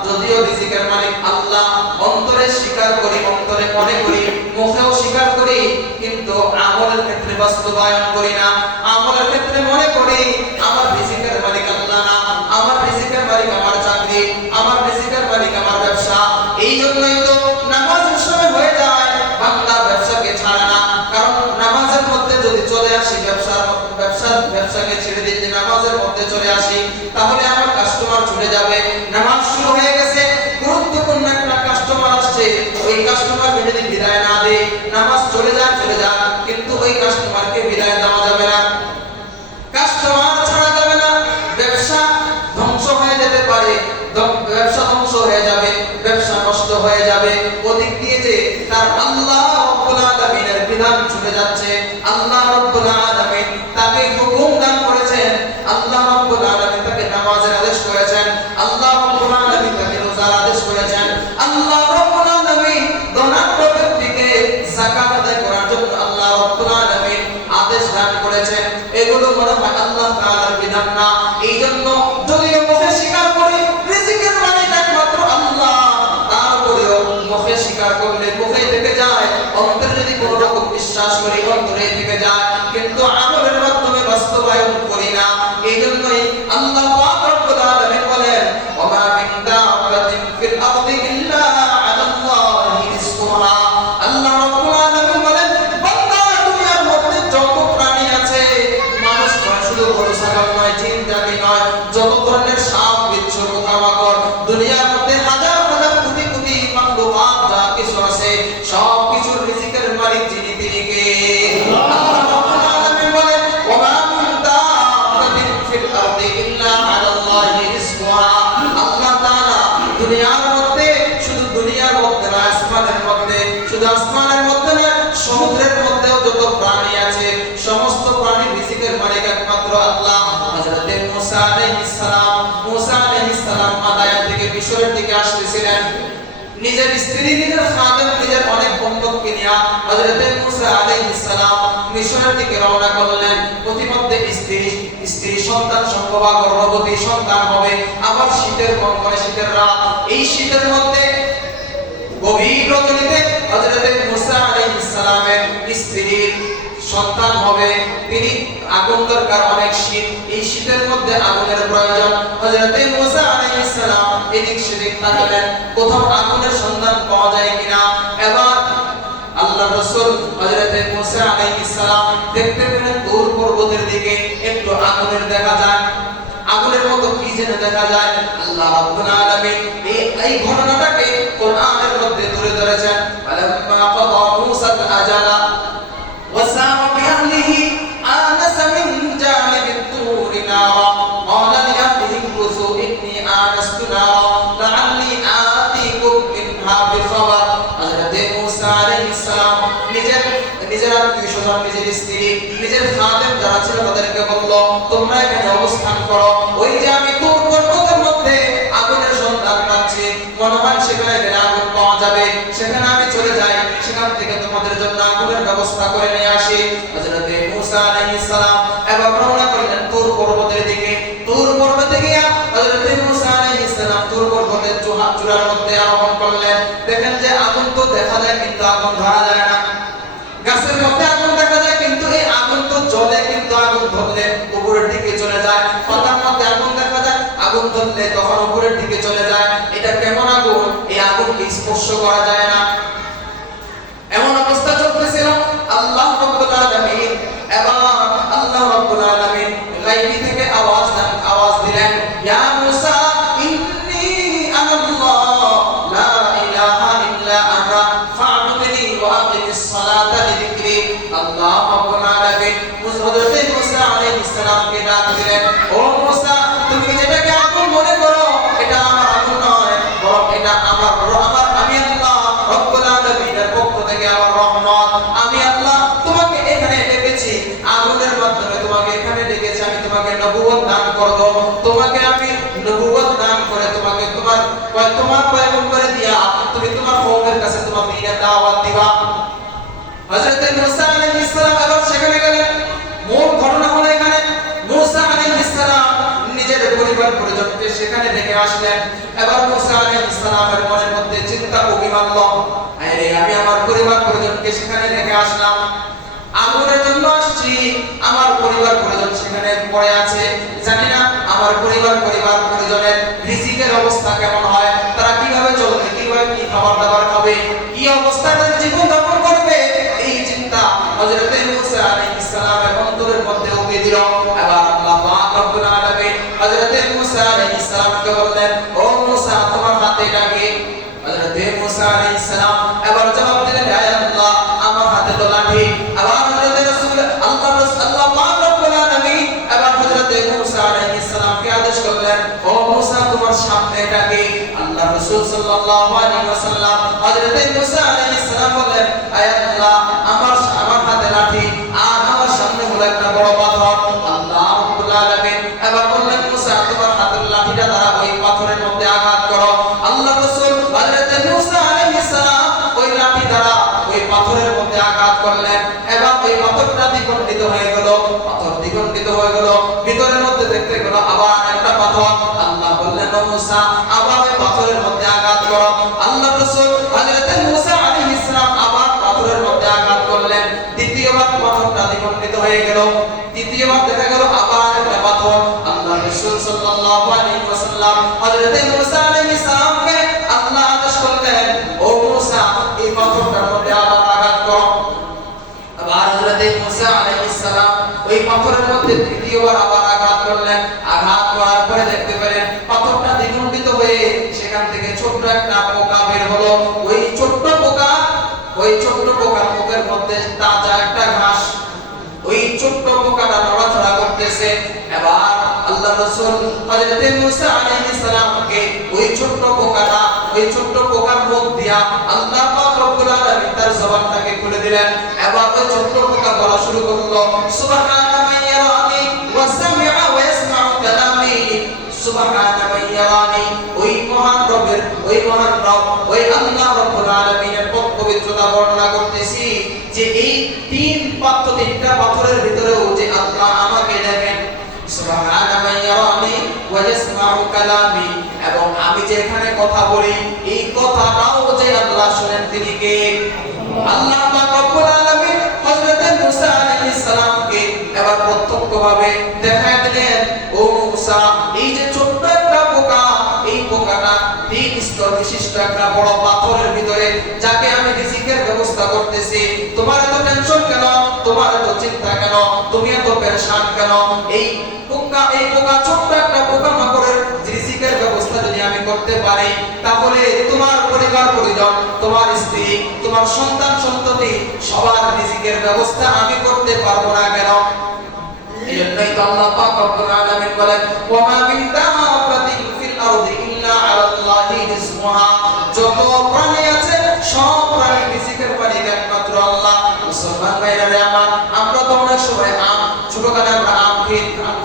যদিও রিজিকের মালিক আল্লাহ অন্তরে স্বীকার করি, অন্তরে মনে করি, মুখেও স্বীকার করি, কিন্তু আমলের ক্ষেত্রে বাস্তবায়ন করি না। আমলের ক্ষেত্রে মনে করি আমার রিজিকের মালিক আল্লাহ না, আমার রিজিকের মালিক আমার চাকরি, আমার রিজিকের মালিক আমার ব্যবসা। এই জন্যই তো নামাজের সময় হয়ে যায় বান্দা ব্যবসাকে ছাড়ে না, কারণ নামাজের মধ্যে যদি চলে আসি ব্যবসাকে ছেড়ে দিয়েছেন, এগুলো মনে হয় আল্লাহ তাআলার বিধান না। এই জন্য যদিও মুখে স্বীকার করি রিজিকের মালিক একমাত্র আল্লাহ, তারপরেও মুখে স্বীকার করলে মুখে থেকে যায়, অন্তরে যদি কোনো রকম বিশ্বাস করি অন্তরে থেকে যায়, কিন্তু আমলের মাধ্যমে বাস্তবায়ন করি না। এই জন্যই আল্লাহ পাক রব্বুল আলামিন বলেন, ওয়া মা মিন দাব্বাতিন ফিল আরদি ইল্লা আলাল্লাহি রিজকুহা। আল্লাহ রব্বুল আলামিন বলেন, বান্দা দুনিয়ার মধ্যে যত প্রাণী আছে, মানুষ নয়, শুধু গরু ছাগল নয়, জিন জাতি নয়, যত ধরনের সাপ বিচ্ছু পোকামাকড় দুনিয়ার মধ্যে হাজার হাজার কোটি কোটি মাখলুকাত যা কিছু আছে, সব কিছুর রিজিকের মালিক যিনি, তিনি কে? আল্লাহ রব্বুল আলামিন বলেন, ওয়া মা মিন দাব্বাতিন ফিল আরদি ইল্লা আলাল্লাহি রিজকুহা। আল্লাহ তাআলা দুনিয়ার মধ্যে, শুধু দুনিয়ার মধ্যে না, আসমানের মধ্যে, শুধু আসমানের মধ্যে না, সমুদ্রের মধ্যেও যত প্রাণী আছে, সমস্ত প্রাণীর রিজিকের মালিক একমাত্র আল্লাহ। হযরত মুসা আলাইহিস সালাম মাদায়ান থেকে মিশরের দিকে আসতেছিলেন, নিজের স্ত্রী, নিজের খাদেম, নিজের অনেক বন্ধুকে নিয়ে হযরত মুসা আলাইহিস সালাম মিশরের দিকে রওনা করলেন। প্রতিমধ্যে স্ত্রী সন্তান সম্ভবা, গর্ভবতী সন্তান হবে। আবার শীতের কনকনে শীতের রাত, এই শীতের মধ্যে গভীর রজনীতে হযরত মুসা আলাইহিস সালামের স্ত্রীর সন্তান হবে। তিনি আগুন দরকার, অনেক শীত, এই শীতের মধ্যে আগুনের প্রয়োজন। হযরত মুসা আলাইহিস সালাম এদিক সেদিক তাকালেন, কোথাও আগুনের সন্ধান পাওয়া যায় কিনা। এবার আল্লাহর রাসূল হযরত মুসা আলাইহিস সালাম দেখতে পেলেন দূর পর্বতের দিকে একটু আগুনের দেখা যায়, আগুনের মতো কি যেন দেখা যায়। আল্লাহ রাব্বুল আলামিন এই ঘটনাটাকে কোরআনের মধ্যে তুলে ধরেছেন, ফালাম্মা কাদা মুসা আল-আজালা وسار بأهله آنس من جانب الطور نارا قال لأهلهم كثوا إني آنست نارا لعلي آتيكم منها بخبر। হযরত মুসা আলাইহিস সালাম নিজের আত্মীয় স্বজন, নিজের স্ত্রী, নিজের খাদেম যারা ছিল তাদেরকে বলল, তোমরা এখানে অবস্থান করো, ওই যে আমি তুর পর্বতের মধ্যে আগুনের সন্ধান পাচ্ছি, মনে হয় সেখানে গেলে আগুন পাওয়া যাবে, সেখানে আমি চলে যাই, সেখান থেকে তোমাদের জন্য আগুনের ব্যবস্থা করে নিয়ে আসি। হযরত মুসা আলাইহিস সালাম এবার রওনা করলেন তুর পর্বতের দিকে। তুর পর্বতে গিয়ে হযরত মুসা আলাইহিস সালাম তুর পর্বতের চূড়ার মধ্যে আরোহণ করলেন। দেখেন যে আগুন তো দেখা যায় কিন্তু আগুন ধরা যায় না, গাছের মধ্যে আগুন দেখা যায় কিন্তু এই আগুন তো জ্বলে, কিন্তু আগুন ধরলে উপরের দিকে চলে যায়। পাতার মধ্যে আগুন দেখা যায়, আগুন ধরলে তখন উপরের দিকে চলে যায়। এটা কেমন আগুন? এই আগুনকে স্পর্শ করা যায় না, এমন অবস্থা চলতেছিল। আল্লাহ রাব্বুল আলামিন গায়বী থেকে আওয়াজ দিলেন, ইয়া মুসা ইন্নী আনাল্লাহ লা ইলাহা ইল্লা আনা ফা'বুদনি ওয়া আকিমিস সালাতা লিযিকরি। আল্লাহ রাব্বুল আলামিন হযরত মুসা আলাইহিস সালামকে ডাক দিলেন, ও মুসা, তুমি যেটাকে আগুন মনে করো এটা আমার আগুন নয়, বরং এটা আমার আমি আল্লাহ রাব্বুল আলামিনের পক্ষ থেকে আমার রহমত। আমি আল্লাহ তোমাকে এখানে ডেকেছি, আগুনের মাধ্যমে তোমাকে এখানে ডেকেছি, আমি তোমাকে নবুয়ত দান করব, তোমাকে আমি নবুয়ত দান করে তোমাকে তোমার পয়গম্বরে দিয়া তুমি তোমার কওমের কাছে তোমার দ্বীনের দাওয়াত দিবা। হযরত মুসা আলাইহিস সালাম আবার সেখানে গেলেন। মূল ঘটনা হলো এখানে মুসা আলাইহিস সালাম নিজের পরিবার পরিজনকে সেখানে ডেকে আসলেন। এবার মুসা আলাইহিস সালামের মনের মধ্যে চিন্তা উকি মারল, আরে আমি আমার পরিবার পরিজনকে সেখানে ডেকে আসলাম, আগুনের জন্য আসছি, আমার পরিবার পরিজন সেখানে পড়ে আছে, জানি না আমার পরিবার পরিজনের রিজিকের অবস্থা কেমন হয়, তারা কিভাবে চলবে, কিভাবে কি খাবার দাবার খাবে, কি অবস্থায় জীবন যাপন করবে, এই চিন্তা হযরত মুসা আলাইহিস সালামের অন্তরের মধ্যে উকি দিল। এবার আল্লাহ পাক রব্বুল আলামিন হযরত মুসা আলাইহিস সালামকে বললেন, ও মুসা, তোমার হাতে এটা কি? হযরত মুসা আলাইহিস সালাম এবার জবাব দিলেন, হে আল্লাহ, আমার হাতে তো লাঠি। আবার হযরত রাসূল আল্লাহ পাক রব্বুল আলামিন এবার হযরত মুসা আলাইহিস সালামকে আদেশ করলেন, ও মুসা, তোমার সামনে এটা কি? আল্লাহ রাসূল সাল্লাল্লাহু আলাইহি ওয়াসাল্লাম হযরত মুসা আলাইহিস সালাম বললেন, হে আল্লাহ, আমার হাতে লাঠি আর আমার সামনে হলো একটা বড় পাথর। আল্লাহ রাব্বুল আলামিন এবার বললেন, মুসা, তোমার হাতের লাঠিটা দ্বারা ওই পাথরের মধ্যে আঘাত করো। আল্লাহ রাসূল হযরত মুসা আলাইহিস সালাম ওই লাঠি দ্বারা ওই পাথরের মধ্যে আঘাত করলেন। এবার ওই পাথরটা দ্বিখণ্ডিত হয়ে গেল। দ্বিগুণিত হয়ে গেল, ভিতরের মধ্যে দেখতে গেল আবার একটা পাথর। আল্লাহ বললেন ও মুসা আবার ওই পাথরের মধ্যে আঘাত করো। আল্লাহ রাসূল হযরত মুসা আলাইহিস সালাম আবার পাথরের মধ্যে আঘাত করলেন, দ্বিতীয়বার পাথরটা দ্বিগুণিত হয়ে গেল, তৃতীয়বার দেখা গেল আবার একটা পাথর। আল্লাহ রাসূল সাল্লাল্লাহু আলাইহি ওয়াসাল্লাম হযরত মুসা আলাইহিস সালামকে আল্লাহ আদেশ করলেন ও মুসা এই পাথরটার মধ্যে আবার আঘাত করো। আবার হযরত মুসা আলাইহিস সালাম ওই পাথরের মধ্যে তৃতীয়বার আবার আঘাত করলেন। আঘাত করার পরে দেখতে পেলেন পাথরটা দ্বিগুণিত হয়ে সেখান থেকে ছোট্ট একটা পোকা বের হলো। ওই ছোট্ট পোকার মুখের মধ্যে তাজা একটা ঘাস, ওই ছোট্ট পোকাটা নড়াচড়া করতেছে। এবার আল্লাহ রাসূল হযরত মুসা আলাইহিস সালামকে ওই ছোট্ট পোকার মুখ দিয়া আল্লাহ পাক রব্বুল আলামিন তার জবানটাকে খুলে দিলেন। এবার ওই ছোট্ট পোকা বলা শুরু করলো সুবহানা মান ইয়ারানি ওয়া সামি'a ওয়া ইয়াসমা'ু কালামি, সুবহানা মান ইয়ারানি। ওই মহান রব ওই আল্লাহ রব্বুল আলামিনের পবিত্রতা বর্ণনা করতেছি যে এই তিনটা পাথরের ভিতরেও যে আল্লাহ আমাকে দেখেন। সুবহানা মান ইয়ারানি ওয়া ইয়াসমা'ু কালামি, এবং আমি যে এখানে কথা বলি এই কথাটাও যে আল্লাহ শুনেন তিনি কে? আল্লাহ পাক রব্বুল আলামিন হযরত মুসা আলাইহিস সালামকে এবার প্রত্যক্ষভাবে দেখায় দিলেন ও মুসা এই যে ছোট্ট একটা পোকা, এই পোকাটা তিন স্তর বিশিষ্ট একটা বড় পাথরের ভিতরে, যাকে আমি রিজিকের ব্যবস্থা করতেছি। তোমার এত টেনশন কেন? তোমার এত চিন্তা কেন? তুমি এত পেরেশান কেন? এই পোকা ছোট্ট একটা পোকা মাকড়ের রিজিকের ব্যবস্থা যদি আমি করতে পারি, তাহলে তোমার পরিবার পরিজন, তোমার স্ত্রী, তোমার সন্তান সন্ততি সবার রিজিকের ব্যবস্থা আমি করতে পারবো না কেন? এজন্যই তো আল্লাহ পাক রব্বুল আলামিন বলেন ওয়া মা মিন দাব্বাতিন ফিল আরদি ইল্লা আলাল্লাহি রিজকুহা, যত প্রাণী আছে সব প্রাণীর রিজিকের মালিক একমাত্র আল্লাহ। মুসলমান ভাইরা আমার, আমরা তো অনেক সময় ছোটকালে আমরা আম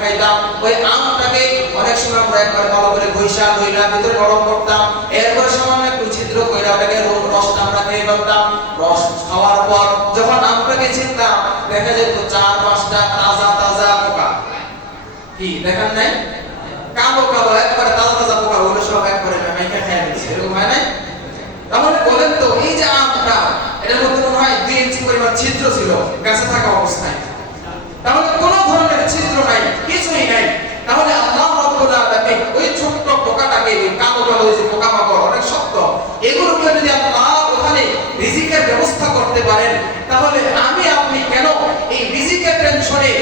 খাইতাম, ওই আমটাকে অনেক সময় আমরা একবার ভালো করে ঘষা ধুইলা ভিতরে গরম করতাম, এরপর সামান্য একটু ছিদ্র কইরা ওটাকে রসটা আমরা খেয়ে ফেলতাম। রস খাওয়ার পর যখন আমটাকে ছিলতাম দেখা যেত 4-5টা তাজা পোকা। কি দেখেন নাই? কালো একবারে তাজা পোকা ওগুলো সব একবারে মাইকা খেয়ে নিচ্ছে, এরকম হয় নাই? তাহলে বলেন তো এই যে আমটা, এটার মধ্যে মনে হয় 2 ইঞ্চি পরিমাণ ছিদ্র ছিল গাছে থাকা অবস্থায়, তাহলে কোনো ধরনের ছিদ্র নাই, কিছুই নাই। তাহলে আল্লাহ রাব্বুল আলামিন ওই ছোট্ট পোকাটাকে, ওই কালো যে পোকামাকড় অনেক শক্ত, এগুলোকে যদি আল্লাহ ওখানে রিজিকের ব্যবস্থা করতে পারেন, তাহলে আমি আপনি কেন এই রিজিকের টেনশনে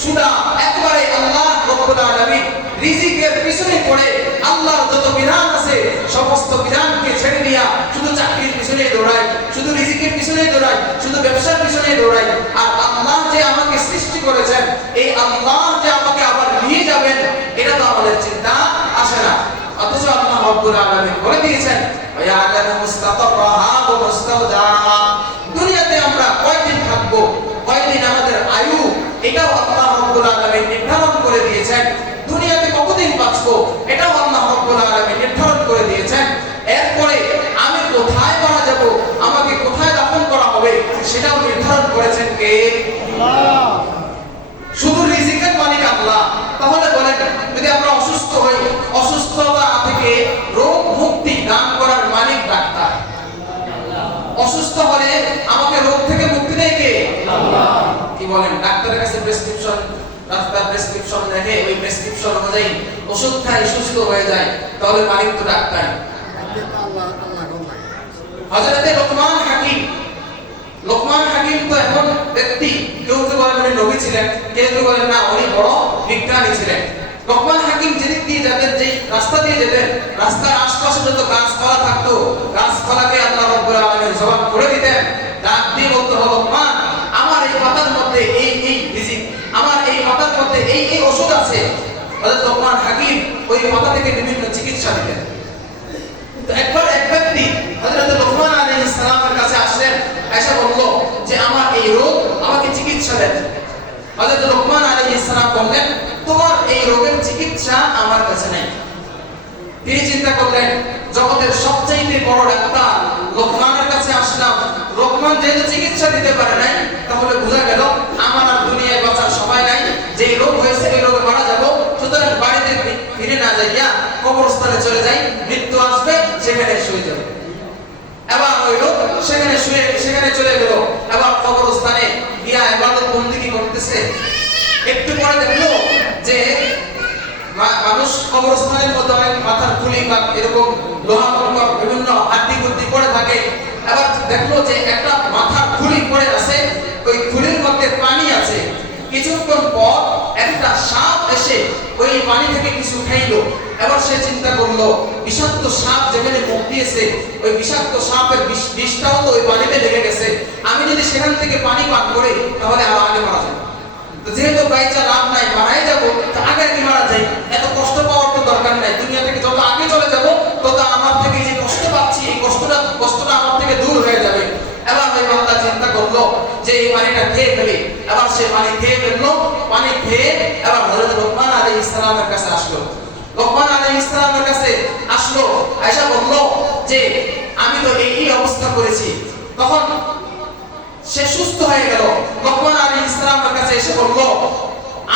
শুধু একবারে আল্লাহ রাব্বুল আলামিন রিজিকের পিছনে পড়ে আল্লাহর যত বিধান আছে সমস্ত বিধানকে ছেড়ে দিয়া শুধু চাকরির পিছনে দৌড়াই, শুধু রিজিকের পিছনে দৌড়াই, শুধু ব্যবসার পিছনে দৌড়াই, আর আল্লাহ যে আমাকে সৃষ্টি করেছেন এই আল্লাহ যে আমাকে আবার নিয়ে যাবেন এটা তো আমাদের চিন্তা আসে না। অথচ আল্লাহ রাব্বুল আলামিন বলে দিয়েছেন ওয়া'আলামু মুস্তাকাররাহা ওয়া মুস্তাওদাহা, দুনিয়াতে আমরা কয়দিন থাকবো, কয়দিন আমাদের আয়ু, এটাও আল্লাহ রাব্বুল আলামিন নির্ধারণ করে দিয়েছেন। দুনিয়াতে কতদিন বাঁচবো এটাও আল্লাহ রাব্বুল আলামিন নির্ধারণ করে দিয়েছেন। এরপরে আমি কোথায় মারা যাব, আমাকে কোথায় দাফন করা হবে সেটাও নির্ধারণ করেছেন কে? আল্লাহ। শুধু রিজিকের মালিক আল্লাহ। তাহলে বলেন যদি আমরা অসুস্থ হই, অসুস্থতা থেকে রোগ মুক্তি দান করার মালিক ডাক্তার। অসুস্থ হলে আমাকে রোগ থেকে মুক্তি দেয় কে? আল্লাহ। কি বলেন? ডাক্তারের কাছে প্রেসক্রিপশন দেখে, ওই প্রেসক্রিপশন অনুযায়ী ওষুধ খাই সুস্থ হয়ে যায়, তাহলে মালিক তো ডাক্তার। হযরত লোকমান হাকিম তো এমন ব্যক্তি, কেউ বলেন উনি নবী ছিলেন, কেউ বলেন না উনি বড় বিজ্ঞানী ছিলেন। লোকমান হাকিম যেদিক দিয়ে যেতেন, যে রাস্তা দিয়ে যেতেন, রাস্তার আশপাশে যত গাছপালা থাকতো গাছপালাকে আল্লাহ রাব্বুল আলামিন জবান করে দিতেন। ডাক দিয়ে বলতো লোকমান আমার এই পাতার মধ্যে এই রিজিক, আমার এই পাতার মধ্যে এই ওষুধ আছে। হযরত লোকমান হাকিম ওই পাতা থেকে বিভিন্ন চিকিৎসা দিতেন। তো একবার এক ব্যক্তি হযরত লোকমান আলাইহিস সালামের কাছে আসলেন, এসে বলল যে আমার এই রোগ, আমাকে চিকিৎসা দেন। হযরত লোকমান আলাইহিস সালাম বললেন তোমার এই রোগের চিকিৎসা আমার কাছে নেই। তিনি চিন্তা করলেন জগতের সবচেয়ে বড় ডাক্তার লোকমানের কাছে আসলাম, লোকমান যেহেতু চিকিৎসা দিতে পারে নাই, তাহলে বোঝা গেল আমার আর দুনিয়ায় বাঁচার সময় নাই, যে রোগ এরপরে দেখলো যে মানুষ কবরস্থানের মধ্যে অনেক মাথার খুলি বা এরকম লোহা কঙ্কর বিভিন্ন হাড্ডি গুড্ডি পড়ে থাকে। এবার দেখলো যে একটা মাথার খুলি পড়ে আছে, ওই খুলির মধ্যে পানি আছে। কিছুক্ষণ পর একটা সাপ এসে ওই পানি থেকে কিছু খাইলো। এবার সে চিন্তা করলো বিষাক্ত সাপ যেখানে মুখ দিয়েছে, ওই বিষাক্ত সাপের বিষটাও তো ওই পানিতে লেগে গেছে। আমি যদি সেখান থেকে পানি পান করি তাহলে আমার আগে মারা যাবে। তো যেহেতু বাইচা লাভ নাই, মারাই যাবো, আগে আগে মারা যাই, এত কষ্ট পাওয়ার তো দরকার নাই। দুনিয়া থেকে যত আগে চলে যাব তত আমার থেকে যে কষ্ট পাচ্ছি এই কষ্টটা আমার থেকে দূর হয়ে যাবে। এবার ওই বান্দা চিন্তা করলো যে এই পানিটা খেয়ে ফেলি। এবার সে পানি খেয়ে ফেললো। পানি খেয়ে এবার হযরত লোকমান আলাইহিস সালামের কাছে আসলো। লোকমান আলাইহিস সালামের কাছে আসলো, আয়েশা বলল যে আমি তো এই অবস্থা করেছি। তখন সে সুস্থ হয়ে গেল। লোকমান আলাইহিস সালামের কাছে এসে বলল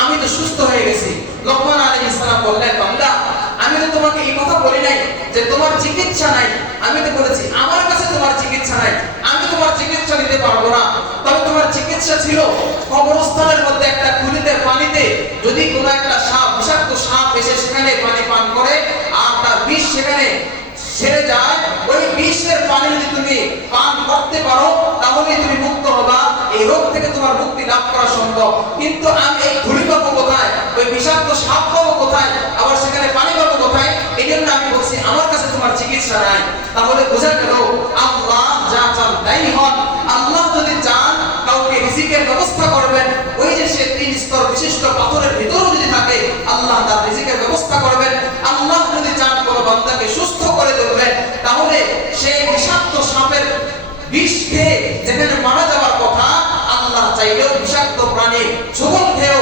আমি তো সুস্থ হয়ে গেছি। লোকমান আলাইহিস সালাম বললেন বান্দা, আমি তো তোমাকে এই কথা বলি নাই যে তোমার চিকিৎসা নাই, আমি তো বলেছি আমার কাছে তোমার চিকিৎসা নাই, আমি তোমার চিকিৎসা দিতে পারবো না। তবে তোমার চিকিৎসা ছিল কবরস্থানের মধ্যে একটা খুলিতে পানিতে যদি কোনো একটা সাপ, বিষাক্ত সাপ এসে সেখানে পানি পান করে আর তার বিষ সেখানে ছেড়ে যায়, ওই বিষের পানি যদি তুমি পান করতে পারো তাহলে তুমি মুক্ত হবা, এই রোগ থেকে তোমার মুক্তি লাভ করা সম্ভব। কিন্তু আমি এই খুলি পাবো কোথায়, ওই বিষাক্ত সাপ পাবো কোথায়, আবার সেখানে পানি পাবো কোথায়? এই জন্য আমি বলছি আমার কাছে তোমার চিকিৎসা নাই। তাহলে বোঝা গেল আল্লাহ যা চান তাই হন। আল্লাহ যদি চান কাউকে রিজিকের ব্যবস্থা করবেন, ওই যে সে 3 স্তর বিশিষ্ট পাথরের ভিতরেও যদি থাকে আল্লাহ তার রিজিকের ব্যবস্থা করবেন। আল্লাহ যদি চান কোনো বান্দাকে সুস্থ করে তুলবেন, তাহলে সেই বিষাক্ত সাপের বিষ খেয়ে যেখানে মারা যাওয়ার কথা, আল্লাহ চাইলেও বিষাক্ত প্রাণীর ছোবল খেয়েও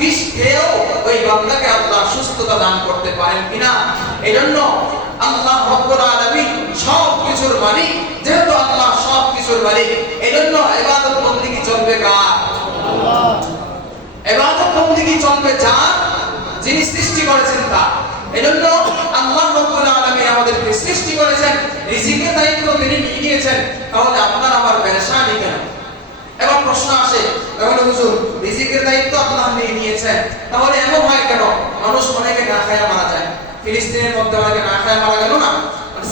বিষ খেয়েও ওই বান্দাকে আল্লাহ সুস্থতা দান করতে পারেন কিনা। এজন্য আল্লাহ রব্বুল আলামিন সব কিছুর মালিক। যেহেতু আল্লাহ সব কিছুর মালিক, এজন্য ইবাদত বন্দেগী চলবে কার? আল্লাহ। ইবাদত বন্দেগী চলবে যার, যিনি সৃষ্টি করেছেন তার। এজন্য আল্লাহ রব্বুল আলামিন আমাদেরকে সৃষ্টি করেছেন, রিজিকের দায়িত্ব তিনি নিয়ে নিয়েছেন। তাহলে আপনার আমার পেরেশানি কেন? এবার প্রশ্ন আসে, তাহলে হুজুর রিজিকের দায়িত্ব আল্লাহ নিয়ে নিয়েছেন, তাহলে এমন হয় কেন মানুষ অনেকে না খেয়ে মারা যায়? ফিলিস্তিনের মধ্যে অনেকে না খেয়ে মারা গেল না,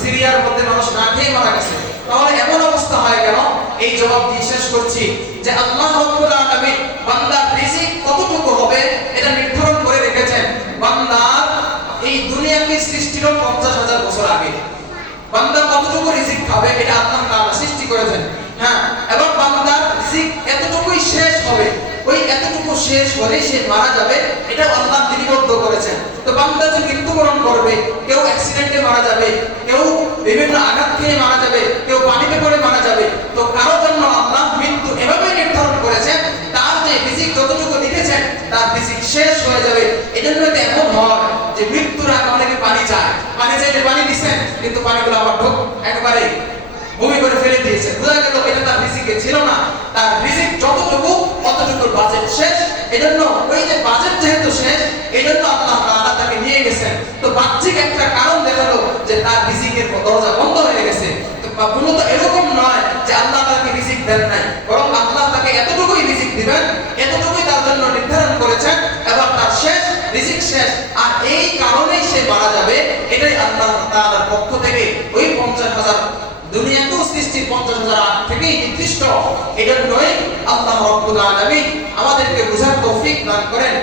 সিরিয়ার মধ্যে মানুষ না খেয়ে মারা গেছে। তাহলে এমন অবস্থা হয় কেন? এই জবাব দিয়ে শেষ করছি যে আল্লাহ রাব্বুল আলামিন বান্দার রিজিক কতটুকু হবে এটা নির্ধারণ করে রেখেছেন। বান্দার এই দুনিয়াকে সৃষ্টির 50,000 বছর আগে বান্দা কতটুকু রিজিক খাবে এটা আল্লাহ তাআলা সৃষ্টি করেছেন। হ্যাঁ, এবং বান্দার রিজিক এতটুকুই শেষ হবে, ওই এতটুকু শেষ হলে সে মারা যাবে, এটা আল্লাহ নির্ধারণ করেছেন। তো বান্দা যে মৃত্যুবরণ করবে, কেউ অ্যাক্সিডেন্টে মারা যাবে, কেউ বিভিন্ন আঘাত খেয়ে মারা যাবে, কেউ পানিতে পড়ে মারা যাবে। তো কারোর জন্য আল্লাহ মৃত্যু এভাবে নির্ধারণ করেছেন, তার যে রিজিক যতটুকু লিখেছেন তার রিজিক শেষ হয়ে যাবে। এজন্য তো এমন হয় যে মৃত্যুর আগে অনেকে পানি চায়, পানি চাইলে পানি দিচ্ছেন কিন্তু পানিগুলো আবার একেবারে বমি করে ফেলে দিয়েছে। বোঝা গেল এটা তার রিজিকে ছিল না, তার রিজিক যতটুকু অতটুকুর বাজেট শেষ। এজন্য ওই যে বাজেট যেহেতু শেষ, এজন্য আল্লাহ তাআলা তাকে নিয়ে গেছেন। তো বাহ্যিক একটা কারণ দেখালো যে তার রিজিকের দরজা বন্ধ হয়ে গেছে। তো মূলত এরকম নয় যে আল্লাহ তাকে রিজিক দেন নাই, বরং আল্লাহ তাকে এতটুকুই রিজিক দিবেন, এতটুকুই তার জন্য নির্ধারণ করেছেন এবং তার শেষ রিজিক শেষ। আর এই কারণেই সে মারা যাবে, এটাই আল্লাহ তাআলার পক্ষ থেকে ওই 50,000 দুনিয়াকেও সৃষ্টির 50,000 আগ থেকেই নির্দিষ্ট। এজন্যই আল্লাহ রাব্বুল আলামিন আমাদেরকে বুঝার তৌফিক দান করেন।